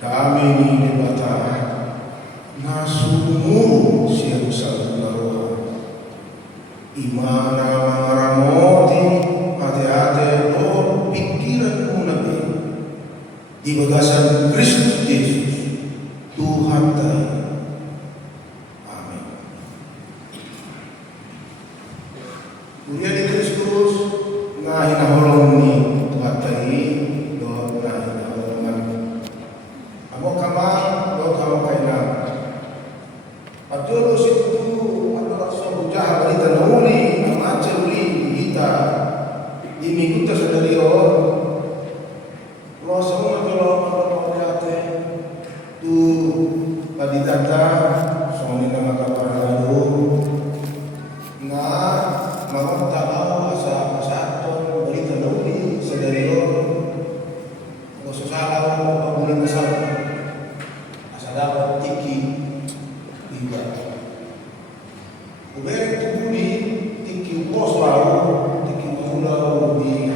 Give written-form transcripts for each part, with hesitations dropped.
Kami ini dibata nasumuru siang salularoha imana mangaramoti hati-hati lo pikiran nabi di bagasan Kristus Yesus Tuhan kita. Amin. Kuliah di Kristus ngahin holong ni Tuhan tadi doa ngahin holongan amo kamang doa kamang kainan Patulos itu adalah sebuah jahat berita nuli macam uli kita di minggu tersadari lo semua kalau melihatnya tu tadi tanda soalnya nama kabar lalu nah mama tak tahu asa berita nuli sadari lo sesalah bulan besar asa dapat tiki tiga. Ubere tubuni tiki pos lalu tiki pulau di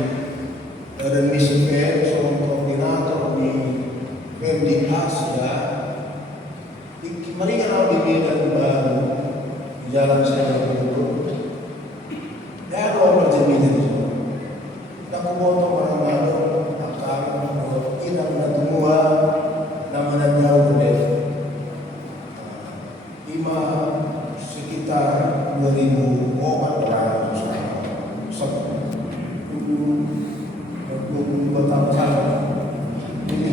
dan mispe seorang koordinator di Pemdi Asia tiki mereka lalu di Medan baru di jalan saya dulu dan orang berjemitan dan memotong orang baru akan tidak menentua nama jauh deh sekitar 2.000 orang dua tahun sana ini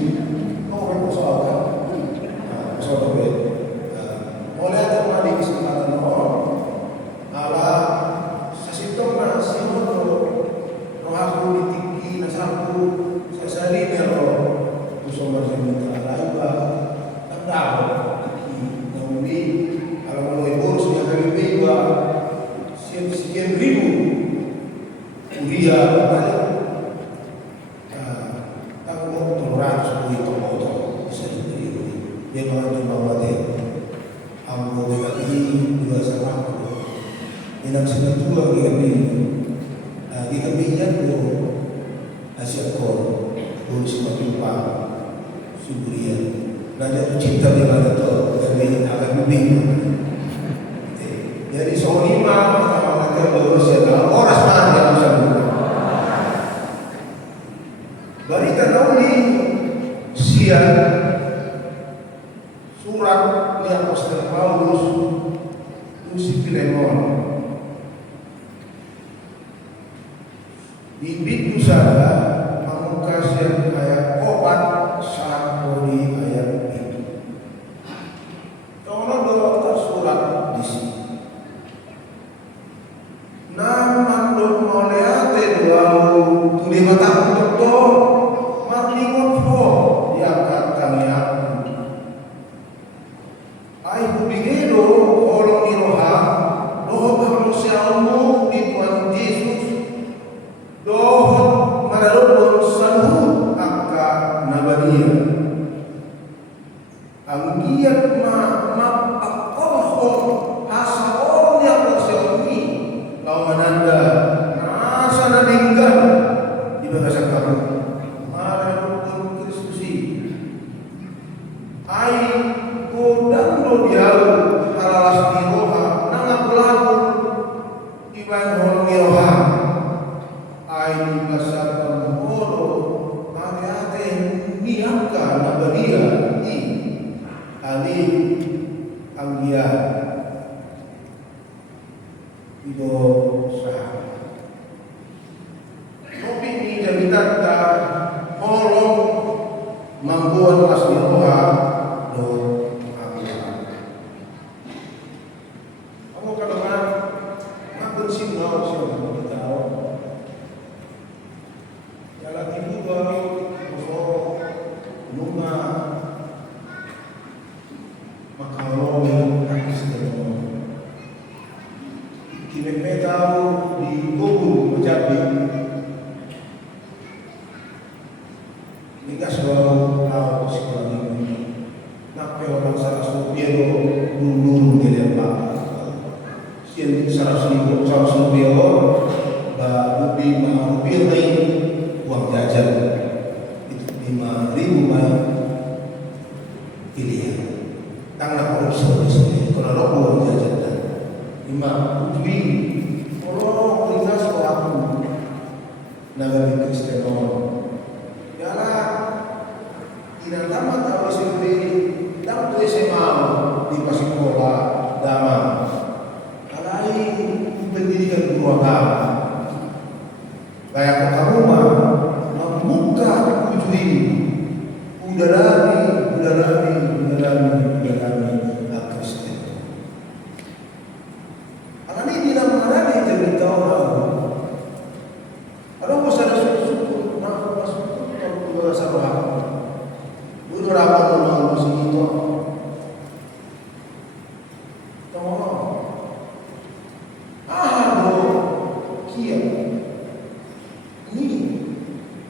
orang persoalan persoalan oleh ada di kesempatan orang ala sesitong na simon rohaku ditiki nasaku sesali nero usoma semita laiba tandao tiki nauli kalau ibu sudah kami tiba sekian ribu kuliah banyak aku mau toleransi sebuah itu bisa jadi dia malah cuma mati aku lagi dua sama yang sudah tua lagi kami yang Asia Kor urus makipa Suburia raja cinta di mana tu kami akan bimbing. Jadi soalnya kalau kita berusaha dalam orang mana yang bisa buka. Berita nauli siang surat yang Apostol Paulus usi Filemon bimbing saja mengukasi ayat 4 sampai ayat itu. Kalau dua surat di sini. Naman do moleate doau tu di mata to marlingot ho ya katanya ai bubigero holong ni roha doho manusiamu di Tuhan Yesus doho maralon salu angka nabadia ang giat ma akoho asal yang berseuni kau menanda masa meninggal di bahasa kamu malah pun Kristus ai godang do diau halalas di roha nanga pelaku iban holong roha ai bahasa kamu hati-hati niangka nabadia i ali anggia itu sah. Kopi ini jadi tanda holong membuat asli roha do ambil. Kamu kadang-kadang makan singgah siapa tahu. Jalan ibu baru masuk rumah makalong yang praktis dengan kini tahu di Bogor Jambi nikah sebab tahu sekolah ini nak orang salah satu biaro dulu dia pak sian salah satu biaro lebih rupiah naik uang jajan itu 5.000 baik Tang na korupsi di sini. Kalau lo buat jajan, lima tujuh, kalau ringas kalau aku naga Kristen Yala tidak tamat kalau sendiri dan tu SMA di Pasikola Dama alai pendidikan guru agama kayak kota rumah membuka tujuh udalami Kristen. Karena ini tidak mengalami cerita orang. Kalau bisa syukur, nak masuk kalau sabar. Udah rapat orang masih itu. Tolong. Bro, kia. Ini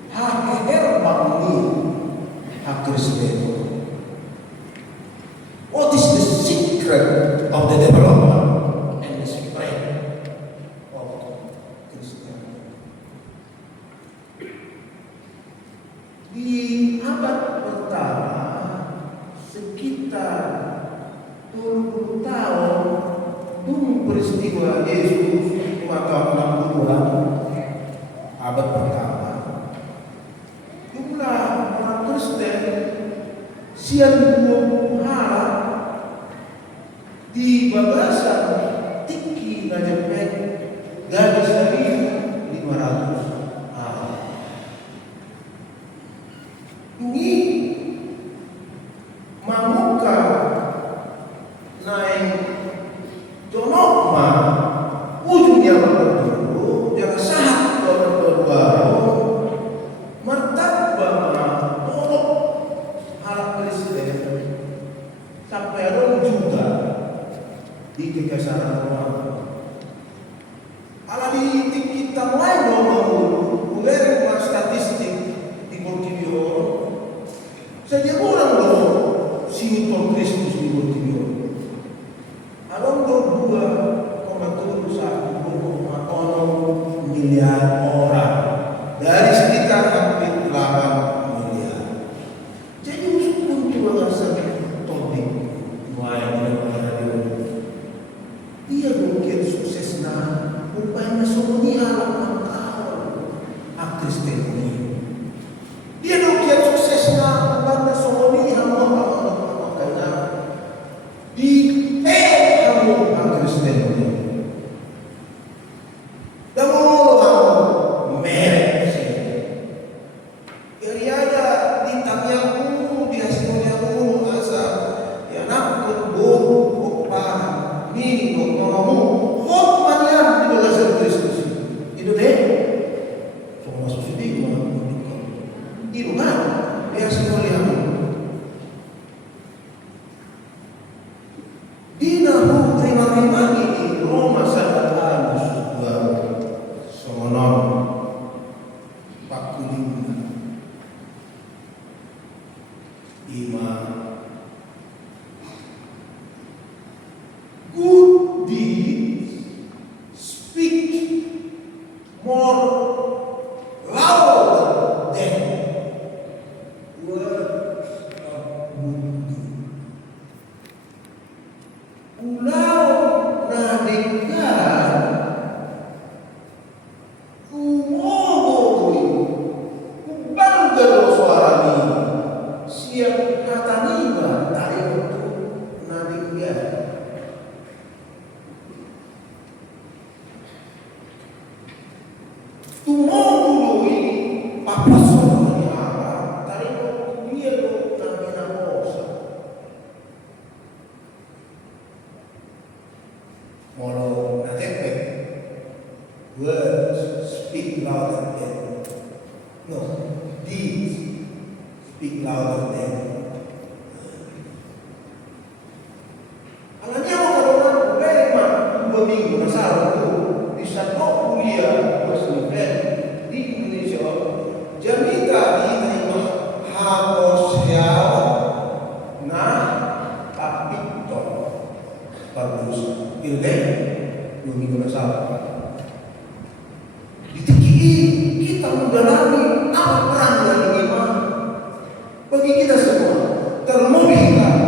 hak herbang ini hak Kristen. What is the secret of the development and the spread of Christianity? Di abad pertama, sekitar 20 tahun sebelum peristiwa Yesus, 5 tahun 60-an, abad pertama, jumlah orang Kristen sian 20 di bagasan tinggi najepek gadis 1.500 ini mamuka naik jonokma ujungnya berdulu jangan sahat baru martabama tolok halak Kristen sampai ada juga di kekesaran orang. Ala di kita mulai mulai statistik di Bolivia. Saja orang loh siuton Kristus di Bolivia. Along 2,1 miliar orang dari sekitar hampir 8 miliar. Jadi usul juga sangat topik mulai dia mungkin sukses upaya semuanya alam Kristen ini. Dia mungkin sukses upaya semuanya makanya di Kristen ini. Dan orang merek dari ada di tanyaku di hasilnya asa ya nak berburu ini ngomong manian di belasan Kristus itu deh semua suci itu kan dia semua lihat di nahu terima ini Roma sangat halus somonon Pak Kuning iman good deeds speak more louder than words of good deeds. Ulau nadingkan kumogoi kubanggal suara ni siap kata niba tayo tu nadingkan. Tumulong ini papasok ni Allah dari dia lo na mosa. Molo na tepe words speak louder than deeds speak louder than. Alanya kalau orang memang 2 minggu masalah itu bisa kuliah di Indonesia jamita diterima haposel na kapito bagus ilde 2 minggu masalah ditinggi kita mendalami apa peran dari iman bagi kita semua termobilkan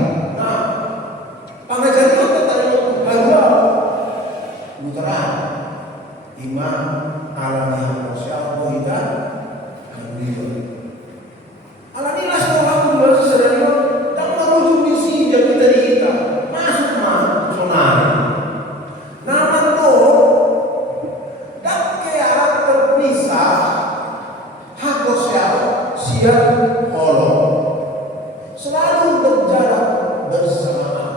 selalu berjalan bersama.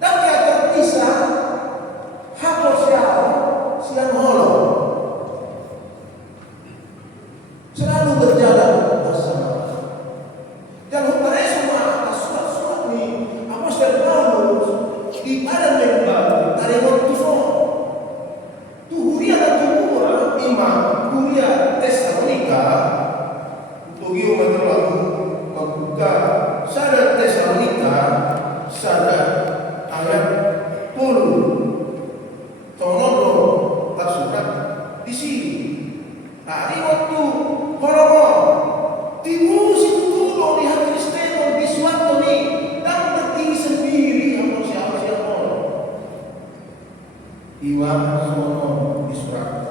Dan dia terpisah, hapus siang holo. Selalu berjalan bersama. Dan hubungannya semua atas surat-surat ini, Apostol Paulus di pada member dari waktu Tuhuria dan Tuhuria imam Tuhuria Tesalonika Tuhuria menolaku membuka sada Tesalonika sada ayat 10 tonodo tersurat di sini. Hari waktu holomo timbul situlo di hati Kristen di suatu ni dan berdiri sendiri yang siapa-siapa iwan semua di surat.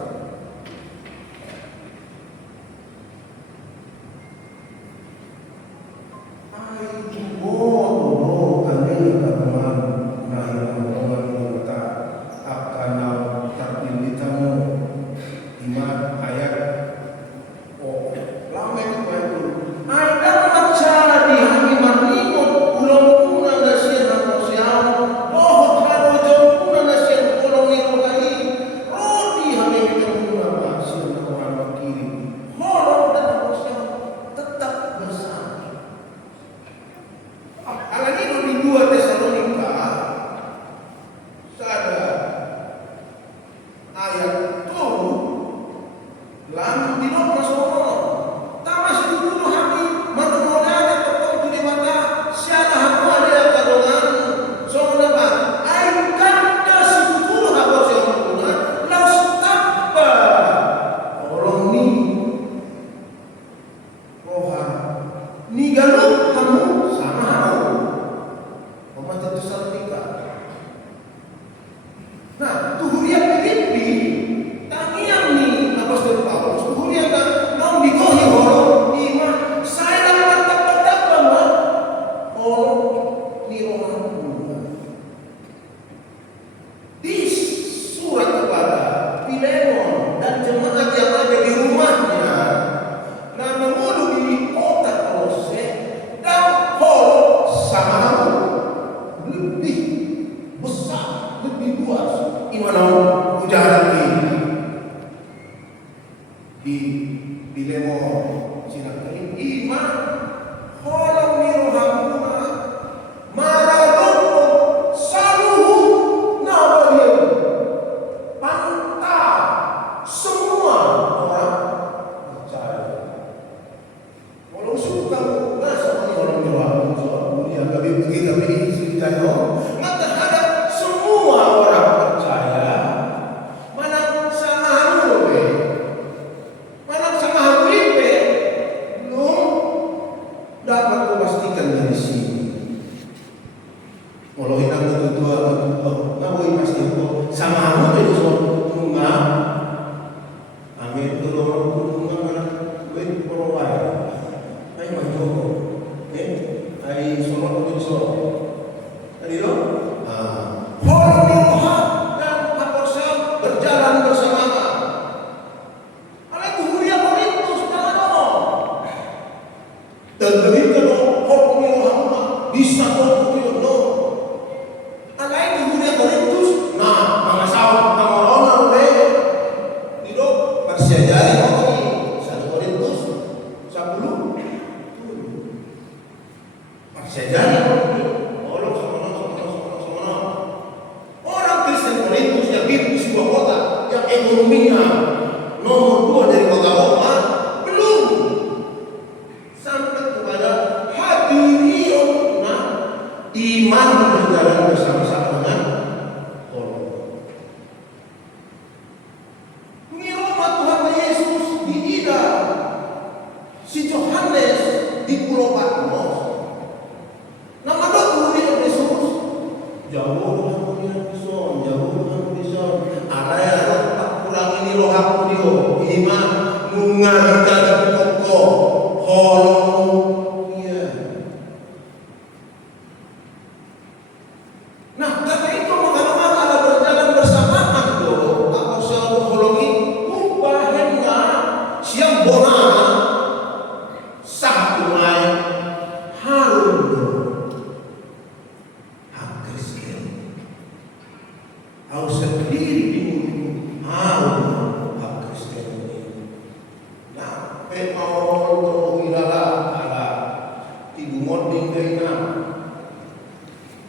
Ibu monding dari nama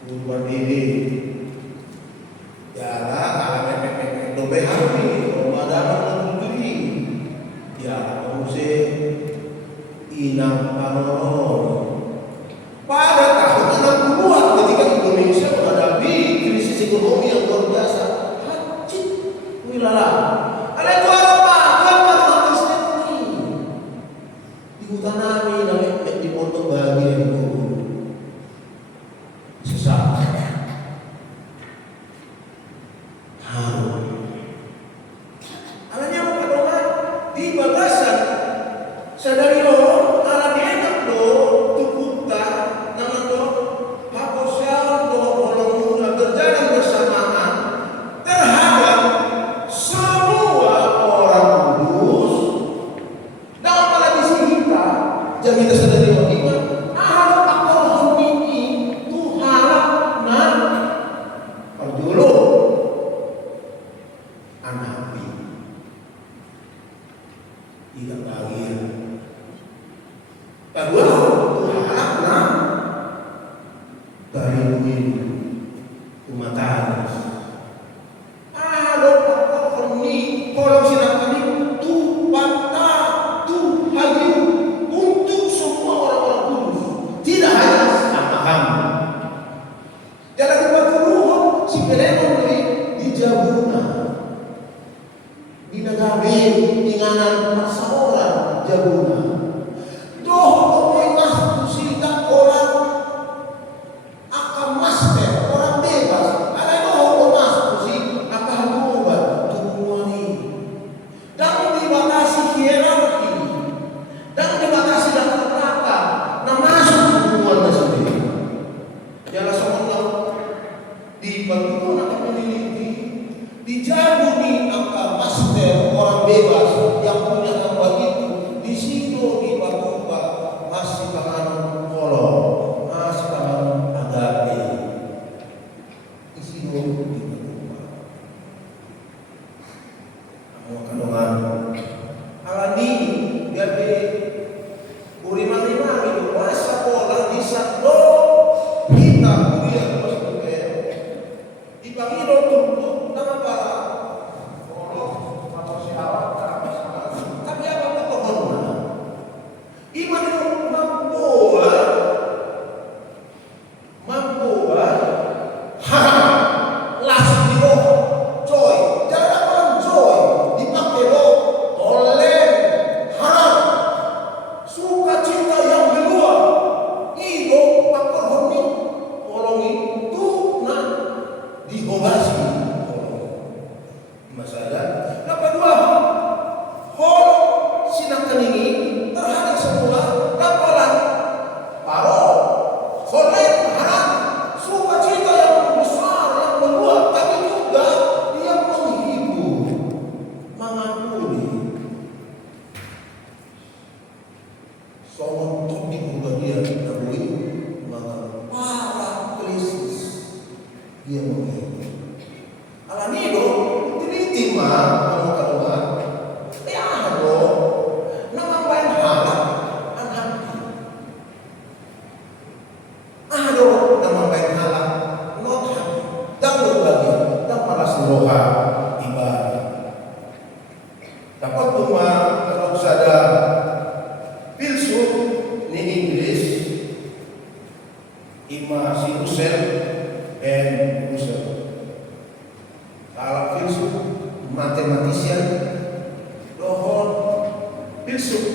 Urban ini ya lah kalau memang dobe hari Ramadan menteri ya mesti inang panon pada tahun 60-an ketika Indonesia menghadapi krisis ekonomi yang luar biasa hajit wilala ada itu apa Kristen ini di hutan kami dan dipotong bagian itu sesat harum alanya apa doang di bagasan sadari lo ala enak do tukuta nama do pakosel do orang muda berjalan bersamaan terhadap semua orang kudus dan apalagi si kita jangan kita sadari bagaimana harap akal ini tuh harap nah perjulu anak tidak bahagia kedua tuh harap nah dari bumi kumatahan kalau silakan itu patah tuh hadir untuk semua orang-orang kudus tidak hanya sama kamu jalan kebakuruhan si pelemon di Jabuna di Nagabe inganan masa orang Jabuna doh pemerintah silika orang akan master orang bebas ada doh masuk si akan berubah tubuh ini dan dibatasi hierarki dan dibatasi latar belakang nah masuk hubungannya sendiri jalan semua di bantuan akan meneliti dijabuni angka master orang bebas yang punya angka itu di situ di Bakuba masih tangan kolom masih tangan agape di situ di Bakuba kamu kandungan alani jadi urima-rima itu masa pola di satu kita kuliah terus berkaya dibagi untuk nama para orang atau siapa tapi apa pokoknya iman itu mampu langsung di roh joy jangan orang joy dipakai roh tolen harap suka cinta yang keluar hidup pakar hobi tolongi tuh nah dihobasi masalah nah kedua hol sinakan ini terhadap semula dapalan paro holen harap suka cinta yang besar yang meluas tapi juga dia menghibur mengampuni soal topik bagian dahulu maka para krisis dia menghibur alani do teliti mah kamu kedua ya do nama baik halak anak do nama baik halak not hati dan berbagi dan malas roha ibadah dapat cuma kalau sada filsuf ni Inggris ima si Russell and Russell kalau filsuf matematisian dohon filsuf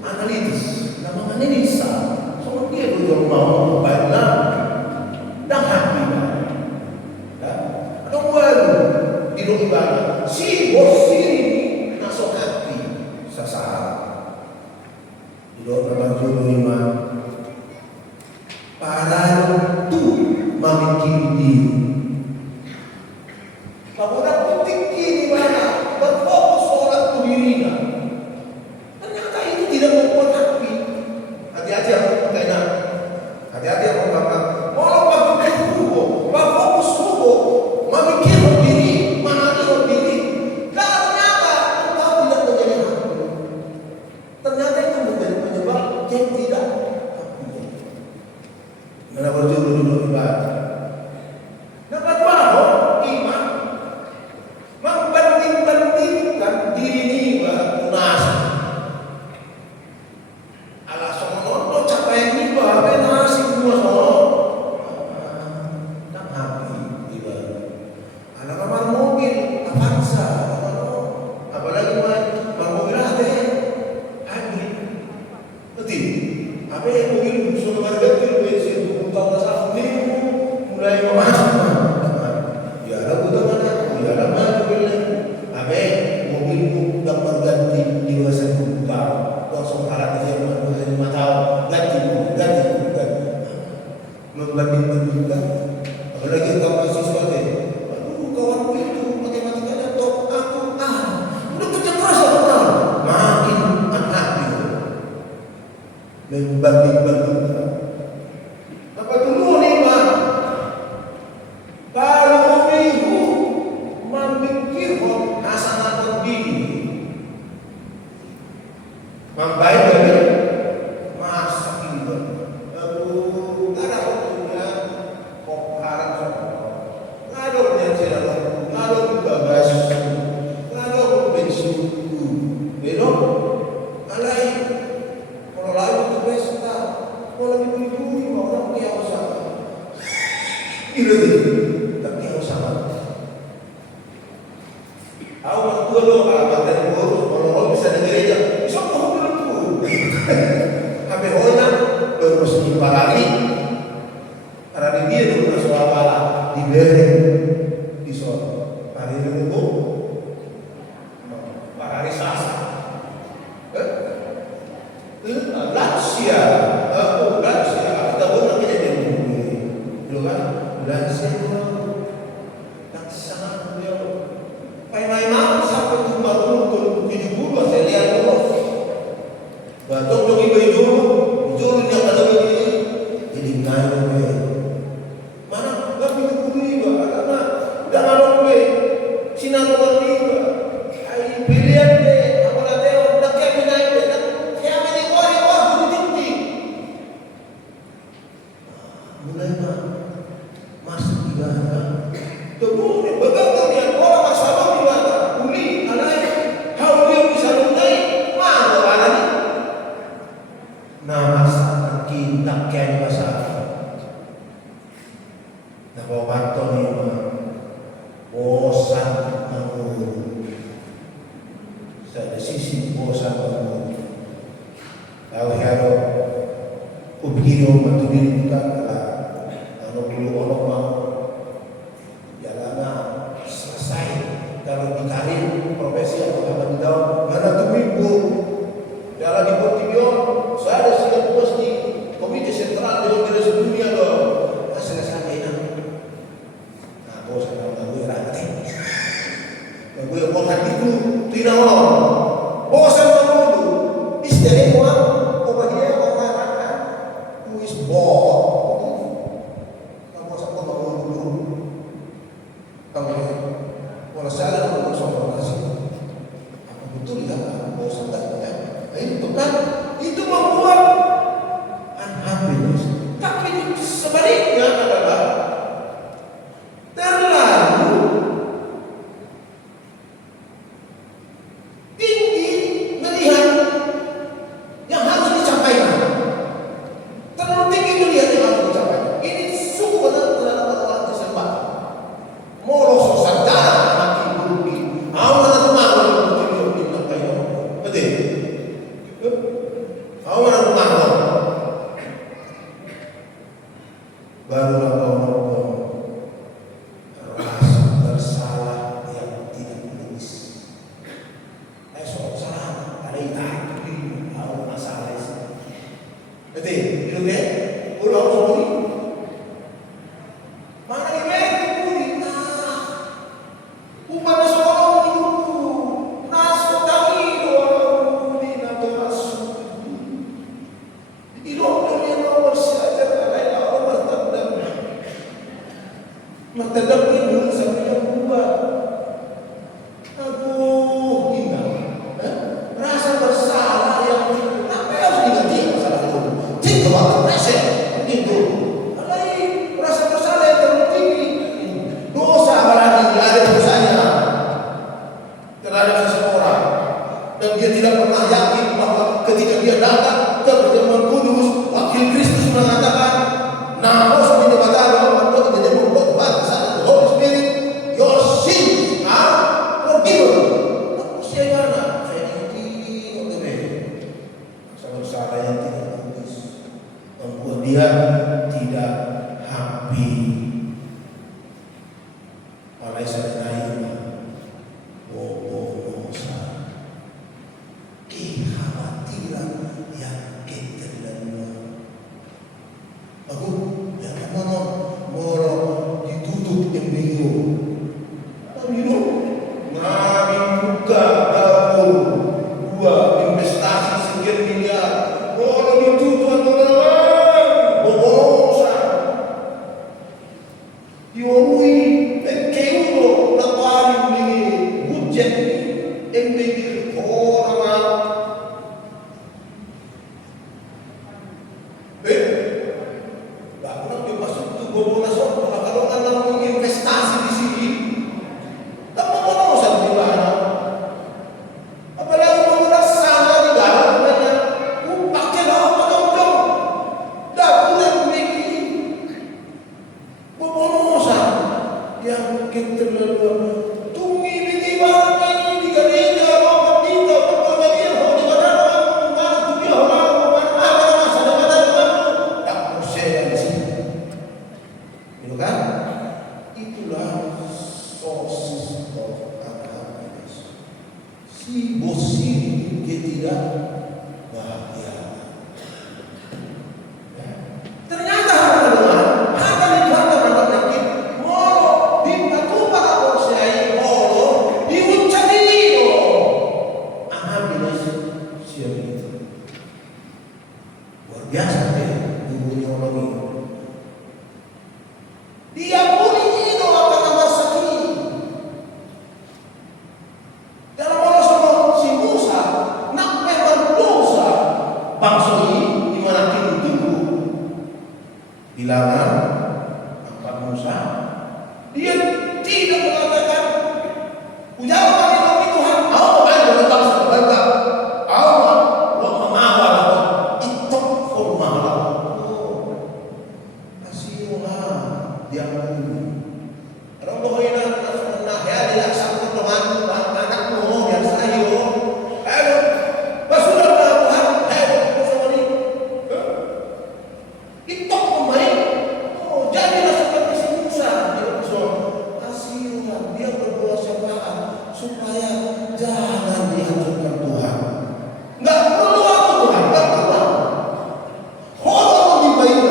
analitis nama analisa soal dia dulu mau baiklah dan hati ada walu di rumah ibadah si bos ini masuk hati sasaran di dalam lima para itu memikir diri Pamoda penting di mana berfokus sholat ke dirinya. Ternyata itu tidak membuat hati. Hati-hati apa makanya? Hati-hati Mana berjuru duduk ibadah. Dapat bawa iman membanding-bandingkan diri tunas. Alasan ono capaian ini bahwa nasi dua sono. Tak happy ibadah. Anak kamar mobil Avanza, apalagi mobil ada hybrid. Betul. Apa yang mobil sudah berganti bensin untuk masalah ini mulai memasuk. Ya ada butuh mana? Ya ada maju beli. Apa mobil sudah berganti di masa buka. Langsung arah dia menjadi macam ganti. Membanding-bandingkan. Apalagi kalau mahasiswa deh. Kawanku itu matematikanya top, aku udah kerja keras lah, makin unhappy. Membanding-bandingkan. Apa dulu nih Pak? Kalau minggu memikirkan hasanat diri, membaik dari masa ini. Aduh, ada waktunya kok haram sama. Ada yang tidak ada babas, ada bensuku, belum, alai, kalau lain itu pesta, kalau ibu-ibu orang kiau sama, itu tak kiau sama. Awak tua lo kalau dari boros, kalau bisa di gereja, bisa kau belum. Kami hona terus diparani, karena dia dulu suara diberi. Hari Minggu, hari Selasa, lansia, kita boleh kita jadi belum kan? Lansia yang sangat beliau, main-main sampai cuma turun 70 saya lihat terus, batuk dong ibu juru yang ada begini, jadi naik mana? Gak begitu juga, karena udah ngalor sinatulog dito ay pilihan de ako na tayo nagkaminay de kaya maningori ko buti mulai masuk ibadah tubuh bagang yang orang masalah ibadah uli alay how dia bisa lunay mana orang ini namasak kita kaya masalah nabawato niyo bosan sa sisi bosan mo tahu haro ubiro matulin ka ano bulo mau jalana selesai kalau di karir profesi atau apa daw mana tumibo jalan di Portugal saya ada siap bos di komite sentral di organisasi dunia loh selesai bosan gue rati gue mau hatiku tidak mau bosan dulu istri gua apa dia orang who is bored kamu sama mau dulu kamu kalau saya mau sama kasih apa betul ya bosan tak ya itu kan itu membuat unhappiness tapi sebaliknya adalah dia tidak happy. Oleh sebab bobonosa, kekhawatiran yang keterlaluan. Aku yang mana moro ditutup MBO. Amiro ngami buka dapur dua investasi sekian miliar. Moro ditutup orang bobonosa. Yoi keulo natari ini budget MBO orang. Bahkan dia masuk ke bobonosa kalau anda mau investasi di sini. Si bosi dia tidak bahagia. Ternyata ada di kata lagi moro di patupa ako siya moro di ucapinino ang happiness siya itu luar biasa deh dunia orang ini. Dia boleh itu apa nama sakit. Bangsa ini dimana kini tunggu bilangan empat Musa, dia tidak mengatakan ujar kami Tuhan, Allah ada bangsa bangga, Allah memawal itu formal. Kasihlah dia orang bohina nak ya dia sambut Tuhan anakmu yang sayo, supaya jangan dihancurkan Tuhan. Nggak perlu aku Tuhan, nggak perlu. Kalau lebih baik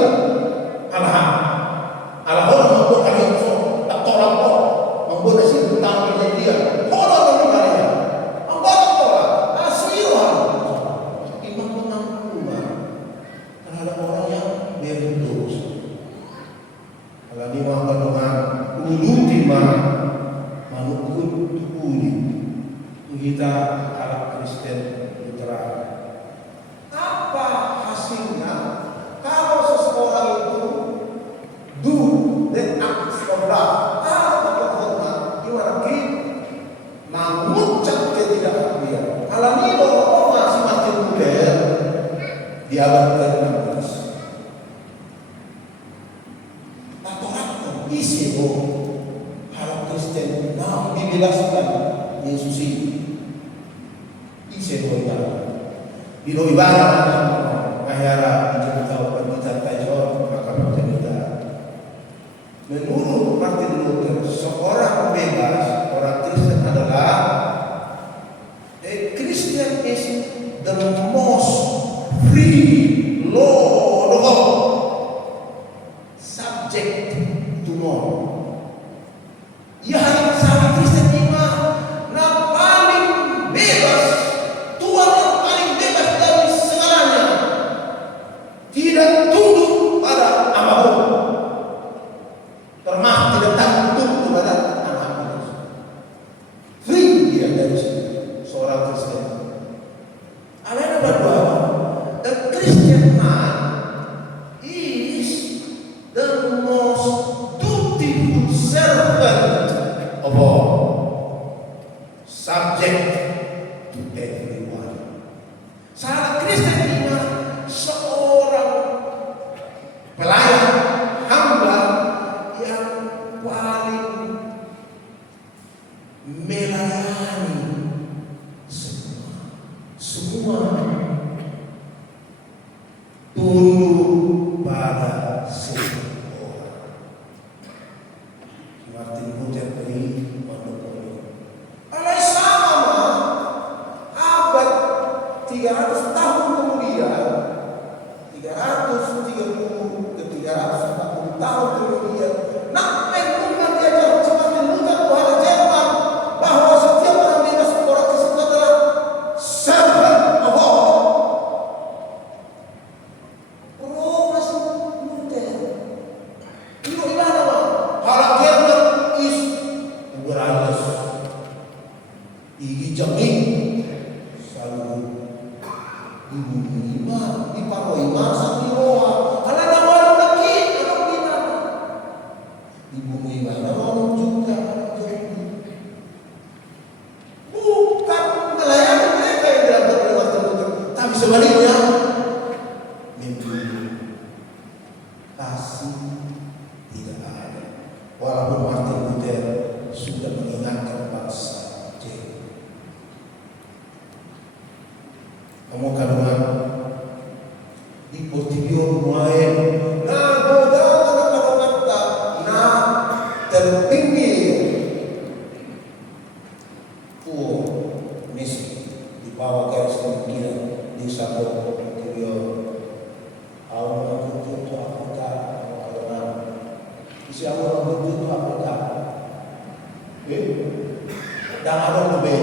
Allah mampu kalian tak tolak kok, mampu nasi tentang dia. Kalau lebih baik, mampu tolak, asihan. Iman pengampunan terhadap orang yang berdosa. Kalau dia makan dengan uluti manukun tukuni kita anak Kristen Lutheran. Apa hasilnya kalau seseorang itu do the acts of love? Apa gimana kita mengucap ketidakadilan? Kalau ini orang masih makin muda di abad ke-16. Atau isi Kristen mau dibelaskan Yesus ini ise boita biro ibarat kayara dicerita pendidikan tayo maka bercerita menurut Martin Luther seorang bebas orang Kristen adalah a Christian is the most free Lord of all subject to law. Ya hanya sama Kristen iman na paling bebas, Tuhan yang paling bebas dari segalanya, tidak tunduk pada apapun, termasuk tidak tunduk kepada anak. Free dia dari seorang Kristen. Ada yang berdoa, the Christian man is the most dutiful servant of all, subject to everyone. Seorang Kristen ini seorang pelayan hamba yang paling melayani semua tunduk pada kasih tidak ada. Walaupun Martin Luther sudah mengingatkan bangsa Ceko. Kamu karuan di Portillo mulai terpinggir misi dibawa ke kemungkinan di satu Portillo awal itu apa tak isi awal itu apa tak dan ada lebih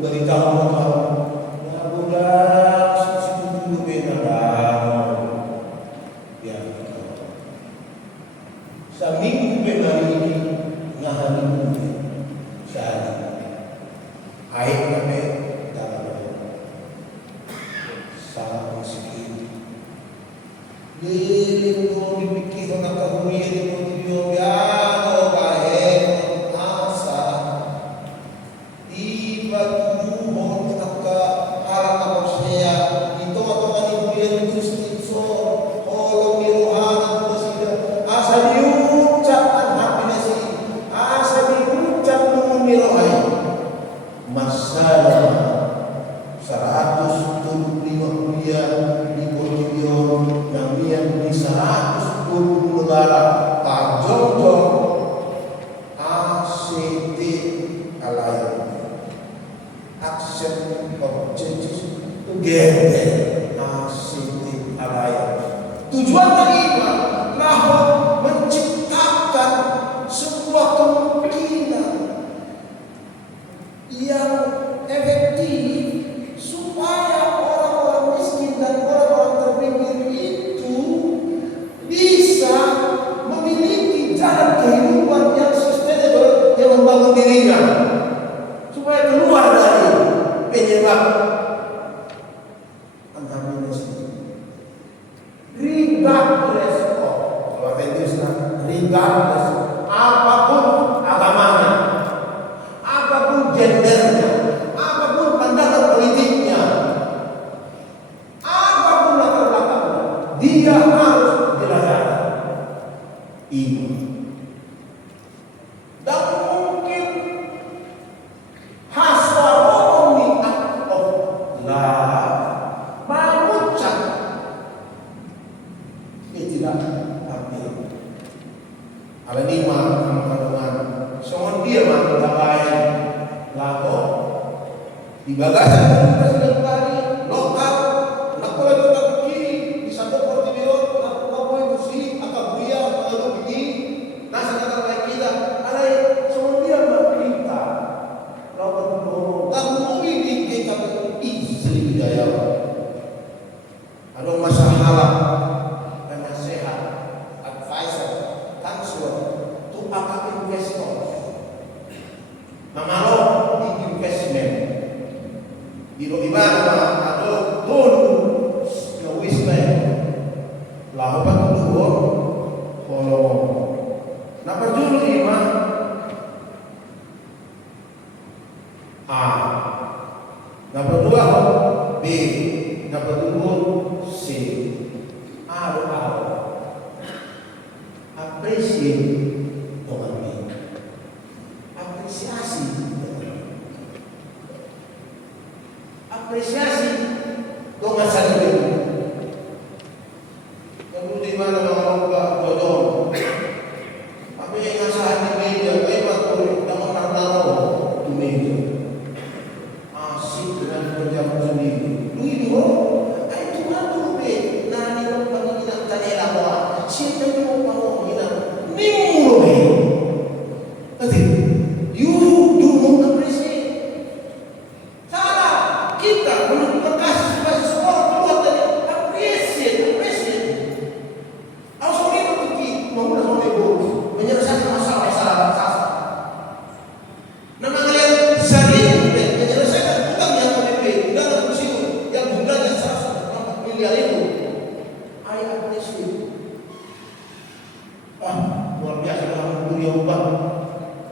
beritahu ya budak situ dulu benar ya seminggu benar ini ngahan saat air kami dalam sangat miskin lilim ko dipikir na kahuya di Portillo ya tujuan mereka bahwa menciptakan sebuah kemungkinan yang efektif supaya orang-orang miskin dan orang-orang terpinggir itu bisa memiliki jalan kehidupan yang sustainable yang membangun dirinya supaya keluar dari penyebab regardless apapun agamanya, apapun gendernya, apapun pandangan politiknya, apapun latar belakangnya, dia harus dilayani. Ini dan mungkin haswaromi Allah mengucap tidak ambil alanima ang kalungan. So, dia magtabayan lako. Ibagasan ng presidentari, lokal, nakulat ko ng kiri, isang po Portillo, nakuha po yung si, akabuya, ang bini, nasa nakalay kita. Alay, so, dia magpinta. Lokal mo, tagumilig kay kapag isli gayaw. Anong masahala? Di mana ada ton na wisdom lahaban kedua kalau napajul lima A napadua B napadua C A apresiasi apresiasi dengan saling kalau di mana orang bodoh apa yang ngasah di media lewat dengan naro di media asik dengan kerja sendiri itu matu be nani pagiging kanila mo siya yung mga ina nimulo be kasi you do not appreciate kita belum berkasih sebagai seorang keluar dari appreciate harus mengikuti menyelesaikan masalah bangsa. Nah, kalian sering menyelesaikan utang yang PBB dalam musim yang jumlahnya 104 miliar itu. I appreciate. Luar biasa dalam dunia ubah.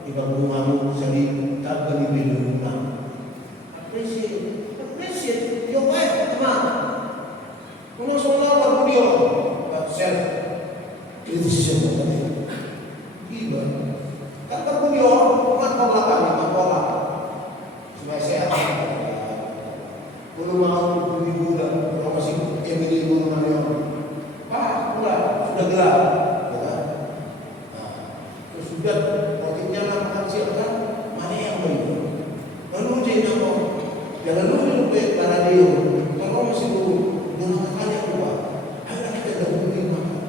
Iba bungamu sering tak beri rumah. Appreciate. Your wife, come on. Uno solo por Dios. Self. Itu sisi yang gila. Kan terpunyol, kan pola supaya sehat. Belum mau ibu dan kalau masih ibu namanya Pak, sudah gelap, ya. Nah, terus sudah motifnya makan siang kan, mana yang baik? Lalu jadi apa? Jangan dulu karena dia, kalau masih belum makan yang kuat, ada kita dahulu makan.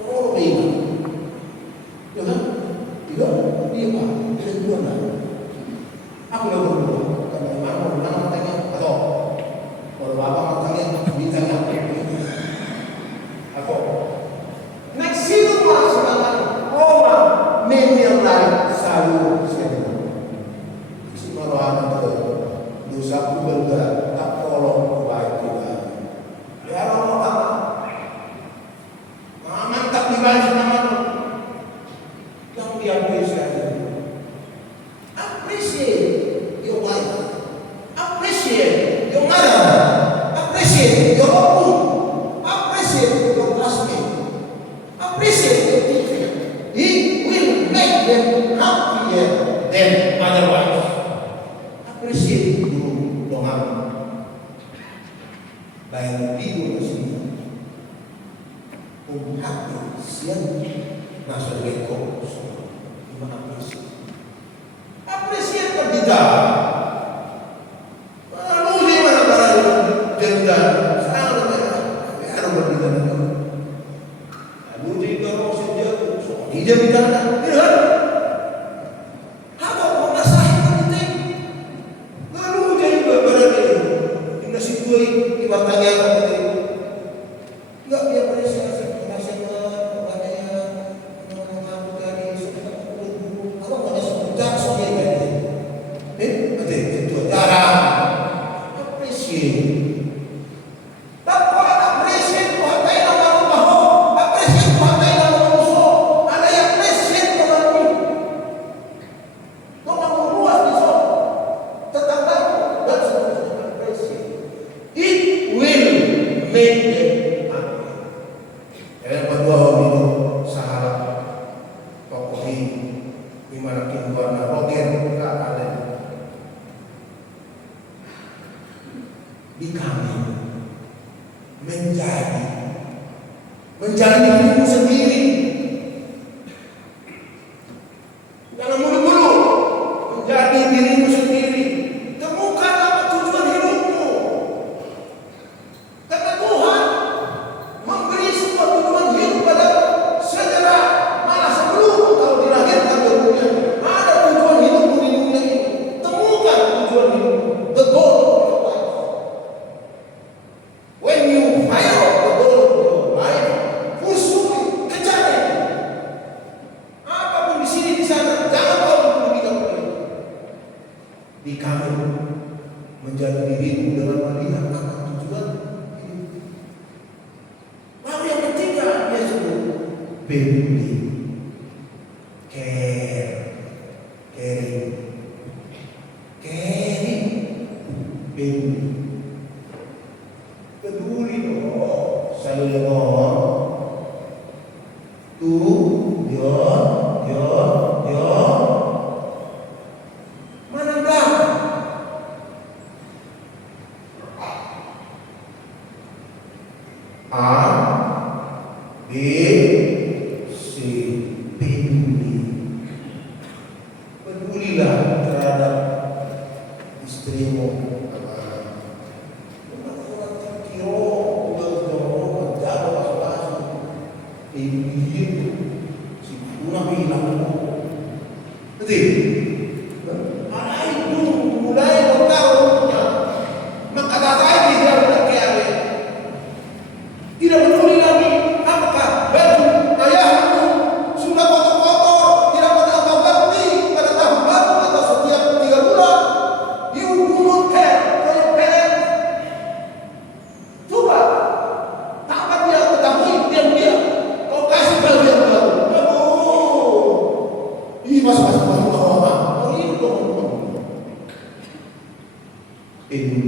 Oh iya, ya kan? Tidak, dia pak, dia dua lah. Aku dah berdua, karena mana matanya atau kalau bapak matanya bintangnya. Ako. Nagsino mga sa Roma, memang lain selalu siya. Si Maruana to, dosa ko berga, tapolong baik juga. Ya Allah, mantap di balik nama yang diakui sekali. Appreciate your wife, appreciate your mother, appreciate your home. Appreciate your classmate. Appreciate your teacher. He will make them happier than otherwise. Appreciate guru doang. Baik di sini. Hati siang nasa leko. Appreciate tidak. Lalu di mana barang denda? Dia bicara, lihat, apa kau sahih penting? Lalu jadi berada di nasi kuih di batangnya tadi. Enggak dia berisi katanya mengaku dari apa banyak sebutan soalnya betul itu jarang appreciate. Menjadi dirimu sendiri. Jangan mulu-mulu menjadi dirimu sendiri. Temukan apa tujuan hidupmu. Karena Tuhan memberi semua tujuan hidup padamu segera, malah sebelum engkau dilahirkan ke dunia. Ada tujuan hidupmu di dunia ini. Temukan tujuan hidupmu. The goal of your life. When you find out the goal of your life, di kami menjadi dirimu dengan melihat apa tujuan hidup. Lalu yang ketiga dia sebut peduli, caring, peduli dong. Saya ngomong tuh, yo. Pedulilah terhadap istrimu. Si una bilang mulai bertaruhnya maka lagi dia berkaya tidak peduli lagi apakah baju ayahmu sudah kotor-kotor, tidak pernah kau ganti pada tahun baru atau setiap 3 bulan. You do not care for your parents. Coba tanpa dia ketahui diam-diam kau kasih baju yang baru. Ini masuk orang ini dong. Ini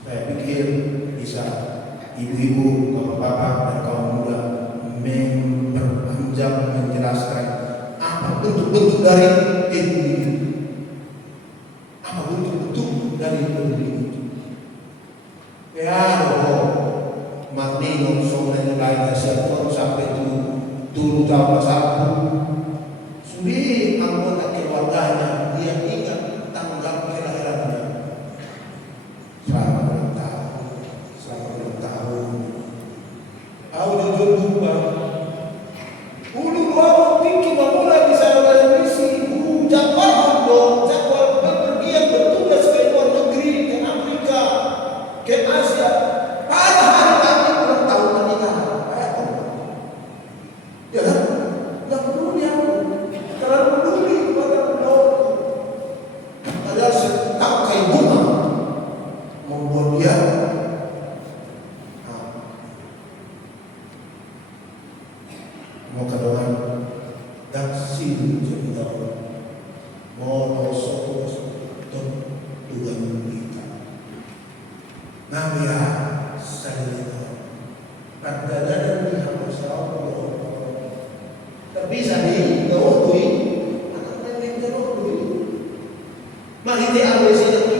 saya pikir bisa ibu-ibu, bapak-bapak dan kaum muda bentuk-bentuk dari itu. Apa bentuk-bentuk dari itu? Ya, Marlino soalnya lain siapa sampai itu dulu tahun satu. Sudah anggota keluarganya dia ingat tanggal kelahirannya. Selama ulang tahun. Aku jujur lupa. Ulu baru tinggi memulai di sana dari misi. Jadwal berpergian bertugas ke luar negeri, ke Afrika, ke Asia. Pada hari kami ulang tahun pernikahan. Ya kan? Yang peduli aku. Terlalu peduli kepada beliau. Padahal setangkai bunga membuat dia mau kadoan dan silu jadi mau nosok dan tuhan kita. Namanya saya kadang-kadang dia bersama tak bisa nih dooi anak main dooi mari dia ambil sini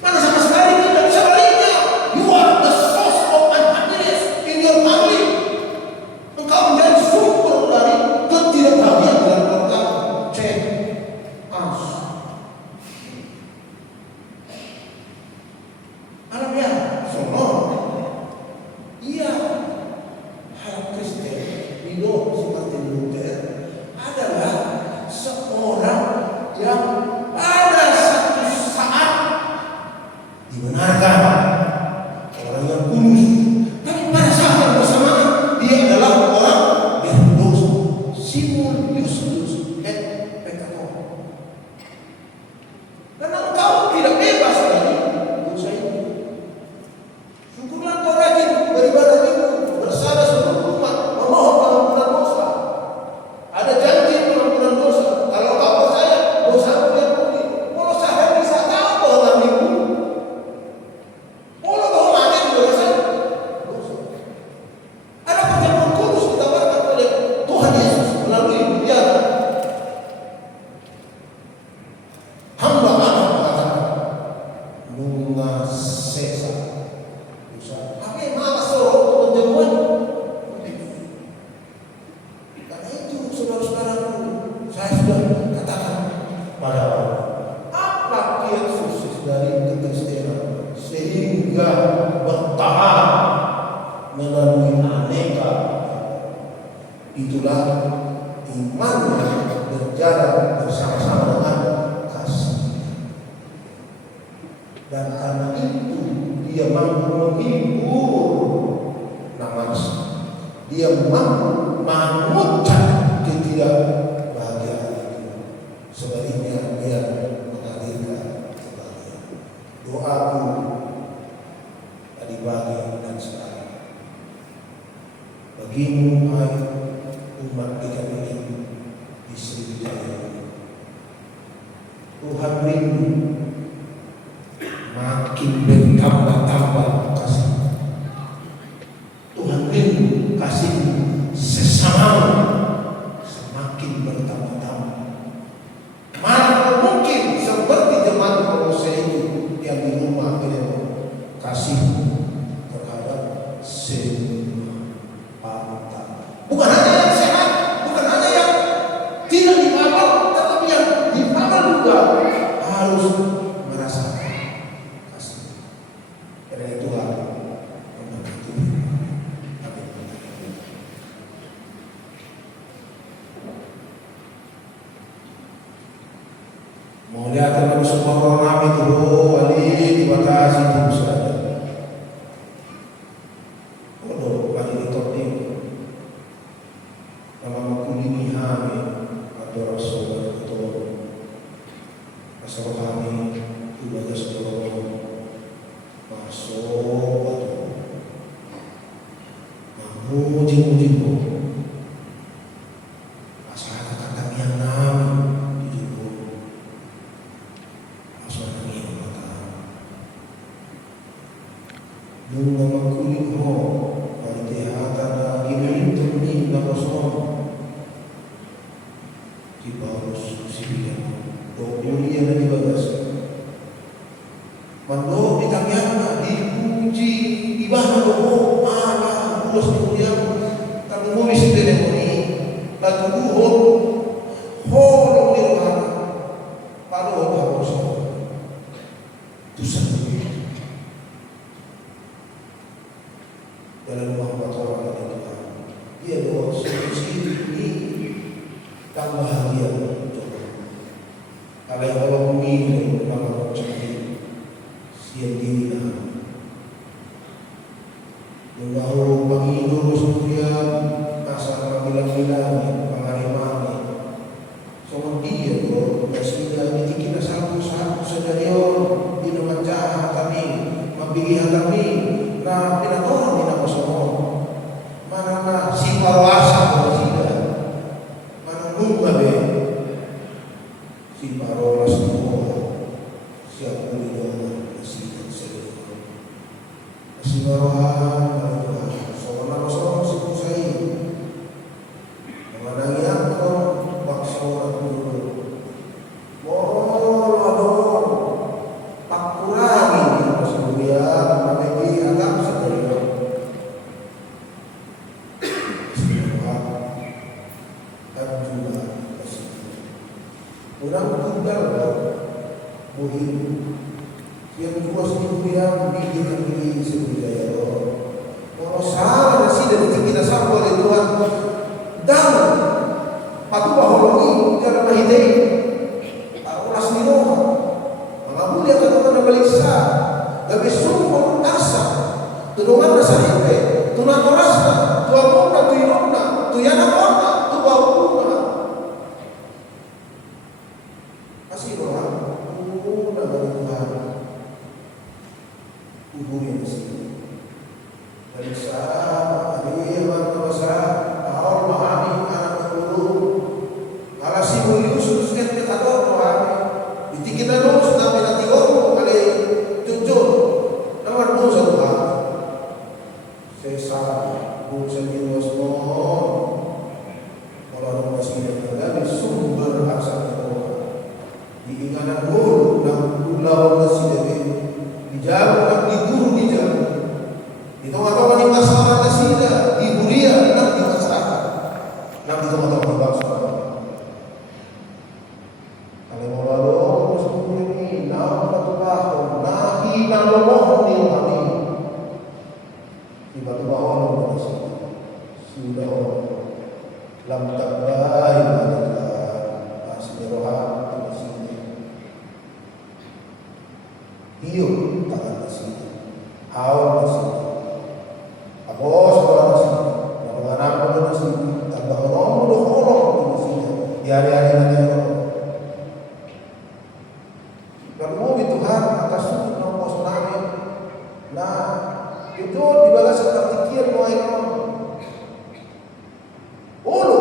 mana sama sekali tidak sebaliknya. You are the source of unhappiness in your family. Engkau menjadi sumber dari ketidakbahagiaan dalam keluarga. Cek as Arabia sono iya hal Kristen hidup seperti Luther adalah seorang yang pada satu saat dibenarkan orang yang kudus, tapi pada saat yang bersamaan dia adalah orang yang berdosa. Simul Yulius et peccator. Karena engkau tidak bebas dari dosa ini. Syukurlah kau rajin beribadah minggu, bersalah seluruh umat, memohon pengampunan dosa. Ada janji pengampunan dosa. Kalau kau percaya dosamu diampuni. Kalau saya bisa tahu bahwa minggu, kalau bahwa mati juga dosa. Ada perjamuan kudus ditawarkan oleh Tuhan Yesus melalui dia. Hamba anak mengatakan nunga sesa dosa. Apa yang mana seorang perjamuan? Karena itu saudara-saudaraku, saya sudah katakan pada awal, apa kiat sukses dari kekristenan sehingga bertahan melalui aneka? Itulah iman yang berjalan bersama-sama dengan kasih. Dan karena itu dia mampu menghibur nafsu. Dia mampu mengucap ketidakbahagiaan itu. Sebaliknya dia menghadirkan kebahagiaan. Doaku tadi pagi dan sekarang bagimu hai umat kita ini di Sriwijaya. Tuhan rindu makin bertambah-tambah kasih. Tuhan rindu kasih sesama semakin bertambah-tambah. Mana mungkin seperti jemaat Kolose itu yang di rumah beliau kasih terhadap semua pantas. Bukan hanya yang sehat, bukan hanya yang tidak dipapal, tetapi yang dipapal juga harus merasakan kasih. Karena itulah memberkati. Mau lihat kalau semua orang ramai itu, wali dibatasi itu saja. Kalau wali itu dia, kalau mau kulini kami atau rasul atau asal kami ibadah seorang masuk atau memuji-muji asal kata yang nami dijual. Nung magkulit mo, palitihata na ginulintong ni na kosong. sibilan. Dokulia na dibagas. Mando itangyan dipuji iba na doon mana ulos ni kuya kami mo bisita mo ni pagduhon holong nirwana paano tapos tusan dalam mga patuwa na ito dia doon sulit ni kang bahagia kalau Allah memilih maka cari siang diri na yung baho Panginoon Surya nasa kabilang-bilang pangalimani so magdiyan ko kasi hindi kinasama-sama sa ganyan dinumadyahan kami mabigihan kami na pinatoran din ako sa mo marang na si Parwasa ko sila marang lumabi si Parolas mo siya Panginoon na sikat sa Diyos kasi marahan so wala masarang si Pusay mga nangyang ko bakso at mulo moro ano pakurangin sa buya na may diagam sa Diyos kasi marahan at juga kasi unang tunggal buhin yang buas itu yang bikin kami sebudaya kalau salah nasi dari kita sambal oleh Tuhan dan patu bahologi karena hidai ulas nino mengambil yang kata balisa gabe sumur asa tudungan nasa hidai tunang orasna tuamuna tuinona tuyana kona tubauna kasih doa dari Tuhan hubungi sini dari saat hari masa tahun mahami anak guru ala si Yusuf sudah kita tahu mahami itu kita dulu sudah pernah tidur kali tujuh nomor dua satu hari sesal bukan jiwa semua kalau masih ada sumber asal diingat dulu dan pulau nasi dari dijauh dan diguru dijauh itu atau di masyarakat nasi di Buria dan di masyarakat yang di tempat-tempat bangsa kalau mau lalu sebelum ini nama batu bahon nahi nama mohon di kami di batu bahon nasi sudah lam tabai asli rohan iyo tangan nasi, hawa nasi, abos bawa nasi, anak bawa nasi, tambah orang nasi, hari-hari nanti orang. Kalau Tuhan atas sunnah Rasulullah, nah itu dibalas seperti kian muayyan. Ulu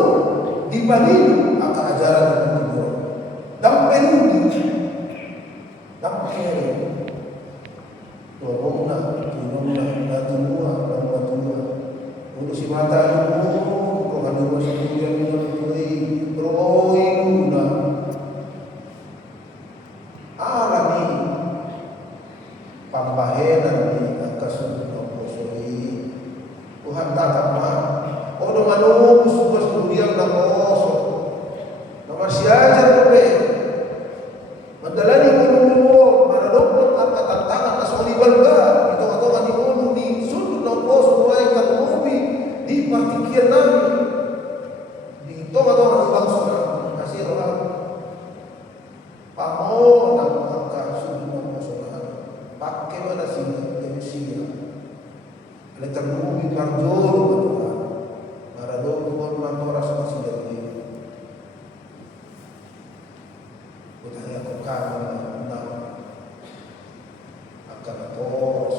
dibanding akan ajaran Tuhan, dampeni. Tununa, datumua, datumua. Untuk si mata itu, kau kan dua sepuluh yang itu, roi guna. Alami, pampahenan di atas kosoi. Tuhan tatap mah. Odo manus bos kemudian nak kosong. Nomor siaja tu Madalani guru mana dompet apa tantangan asal ibadah itu atau kan dibunuh di sudut nongkos mulai termobi di partikian nami di tong atau di bangsa kasih orang pamo nak angkat sudut nongkos pakai mana sih emisi ada termobi parjol betul mana dompet mantoras masih dari Kutanya kami akan terus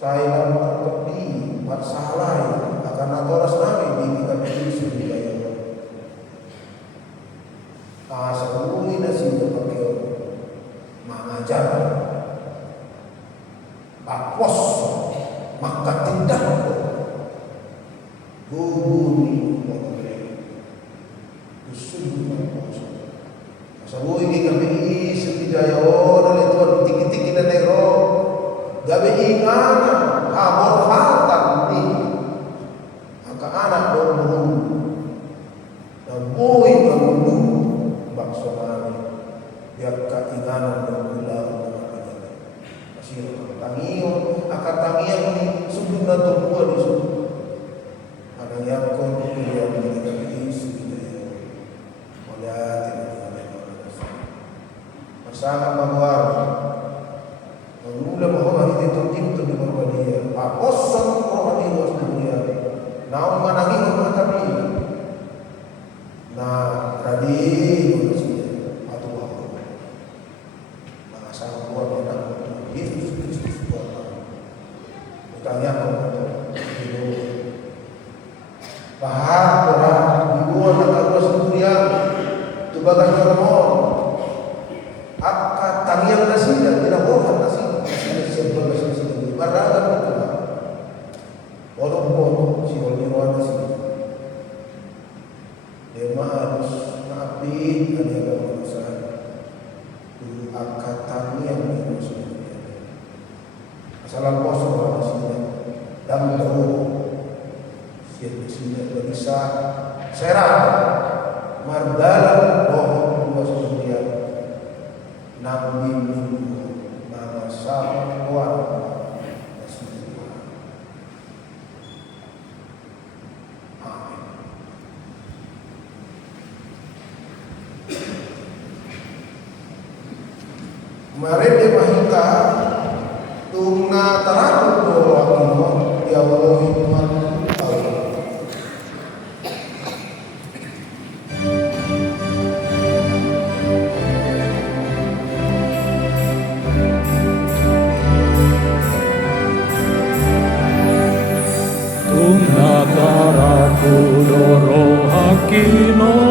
saya terpedi masalah akan terus nami di kami sendiri sebelum ini sih pakai mengajar bakpos maka tidak Uli kami sepijaya orang itu tiki-tiki na negro. Gabi ingana amor hatan ni. Aka anak dong na boy mamudu bakso nami. Biar ka ingana dong ulang na masih tangiyo akan tangiyo ni sudut na tumbuh di sudut. Ada yang kau pilih di kami sepijaya. Oleh sangat mawar mengulang bahwa itu tim di berbadia aposan rohani was dunia naon manangi kami na radi manusia atau apa nah sangat kuat dan Yesus Kristus kuat utangnya kau itu bahar orang dibuat atau dunia tu bagai orang akka tangiang nasida tinabuhan nasida siya bahasa nasida marangan ito na orang si Olirwan nasida dia mahalus naapin ang iyang manusahan akka tangiang nasida asalang poso ang nasida damdaw siya nasida bagisa serang mardalang rohong luwas dunia Nabi minggu nama sahabat Rasulullah. Amin. Kemarin dia mahita tungna tarakut doa Allah ya Allah hikmat Allah. Nakarakuloro hakino